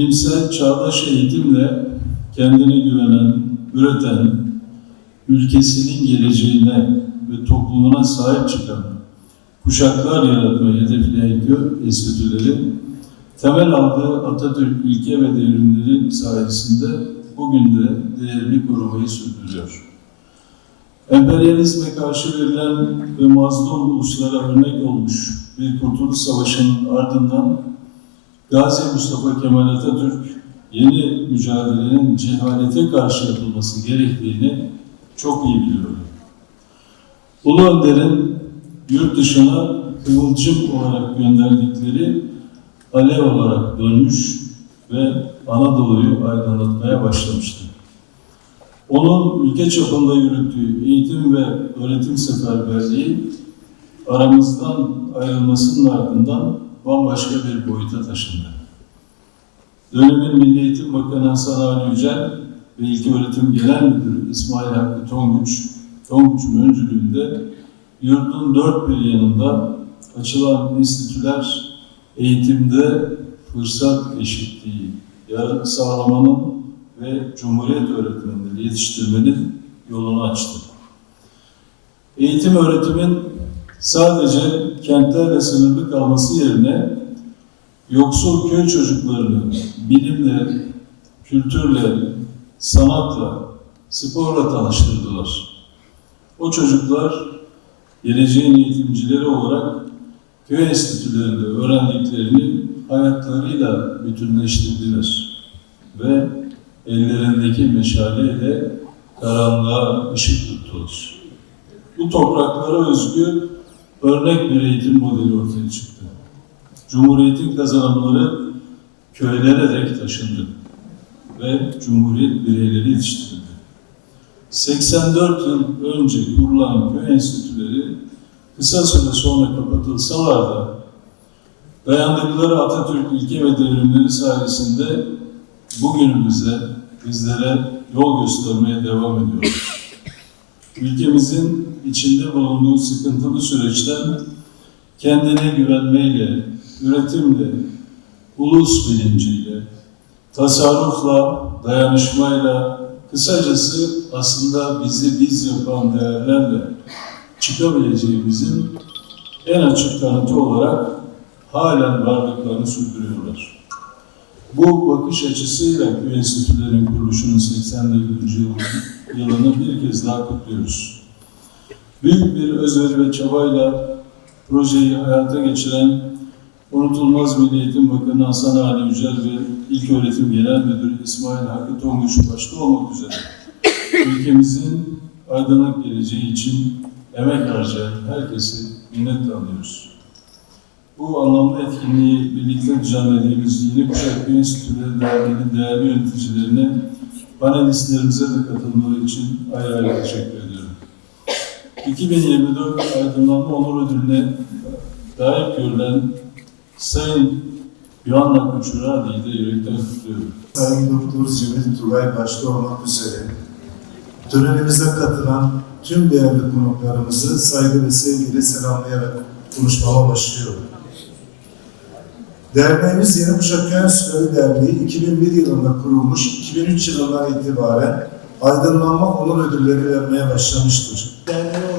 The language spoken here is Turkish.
Bilimsel çağdaş eğitimle kendine güvenen, üreten, ülkesinin geleceğine ve toplumuna sahip çıkan kuşaklar yaratmayı hedefleyen köy enstitüleri temel aldığı Atatürk ilke ve devrimleri sayesinde bugün de değerini korumayı sürdürüyor. Emperyalizme karşı verilen ve mazlum uluslara örnek olmuş bir kurtuluş savaşının ardından Gazi Mustafa Kemal Atatürk yeni mücadelenin cehalete karşı yapılması gerektiğini çok iyi biliyordu. Ulu Önder'in yurt dışına kıvılcım olarak gönderdikleri alev olarak dönmüş ve Anadolu'yu aydınlatmaya başlamıştı. Onun ülke çapında yürüttüğü eğitim ve öğretim seferberliği aramızdan ayrılmasının ardından bambaşka bir boyuta taşındı. Dönemin Milli Eğitim Bakanı Hasan Ali Yücel ve İlköğretim Genel Müdürü İsmail Hakkı Tonguç, Tonguç'un öncülüğünde yurdun dört bir yanında açılan enstitüler eğitimde fırsat eşitliği sağlamanın ve Cumhuriyet öğretmenleri yetiştirmenin yolunu açtı. Eğitim öğretimin sadece kentlerle sınırlı kalması yerine yoksul köy çocuklarını bilimle, kültürle, sanatla, sporla tanıştırdılar. O çocuklar geleceğin eğitimcileri olarak köy enstitülerinde öğrendiklerini hayatlarıyla bütünleştirdiler ve ellerindeki meşaleyle karanlığa ışık tuttular. Bu topraklara özgü örnek bir eğitim modeli ortaya çıktı. Cumhuriyetin kazanımları köylere dek taşındı ve Cumhuriyet bireyleri yetiştirildi. 84 yıl önce kurulan köy enstitüleri kısa süre sonra kapatılsalar da dayandıkları Atatürk ilke ve devrimleri sayesinde bugünümüze bizlere yol göstermeye devam ediyor. Ülkemizin içinde bulunduğu sıkıntılı süreçten kendine güvenmeyle, üretimle, ulus bilinciyle, tasarrufla, dayanışmayla, kısacası aslında bizi biz yapan değerlerle çıkabileceğimizin en açık kanıtı olarak halen varlıklarını sürdürüyorlar. Bu bakış açısıyla köy enstitülerin kuruluşunun 84. yıl- yılını bir kez daha kutluyoruz. Büyük bir özveri ve çabayla projeyi hayata geçiren unutulmaz Milli Eğitim Bakanı Hasan Ali Yücel ve İlköğretim Genel Müdürü İsmail Hakkı Tonguç başta olmak üzere ülkemizin aydınlık geleceği için emek harcayan herkesi minnetle anıyoruz. Bu anlamda etkinliği birlikte düzenlediğimiz Yeni Kuşak Köy Enstitüleri Derneği'nin değerli yöneticilerine, panelistlerimize de katılımları için ayrı ayrı teşekkür ediyorum. 2024 Aydınlanma Onur Ödülü'ne layık görülen Sayın Yuhanna Kuçuradi'yi de yürekten kutluyorum. Sayın Doktor Cemil Tugay başta olmak üzere törenimize katılan tüm değerli konuklarımızı saygı ve sevgiyle selamlayarak konuşmama başlıyorum. Derneğimiz Yeni Kuşak Köy Enstitüleri Derneği 2001 yılında kurulmuş, 2003 yılından itibaren aydınlanma onur ödülleri vermeye başlamıştır. Derneği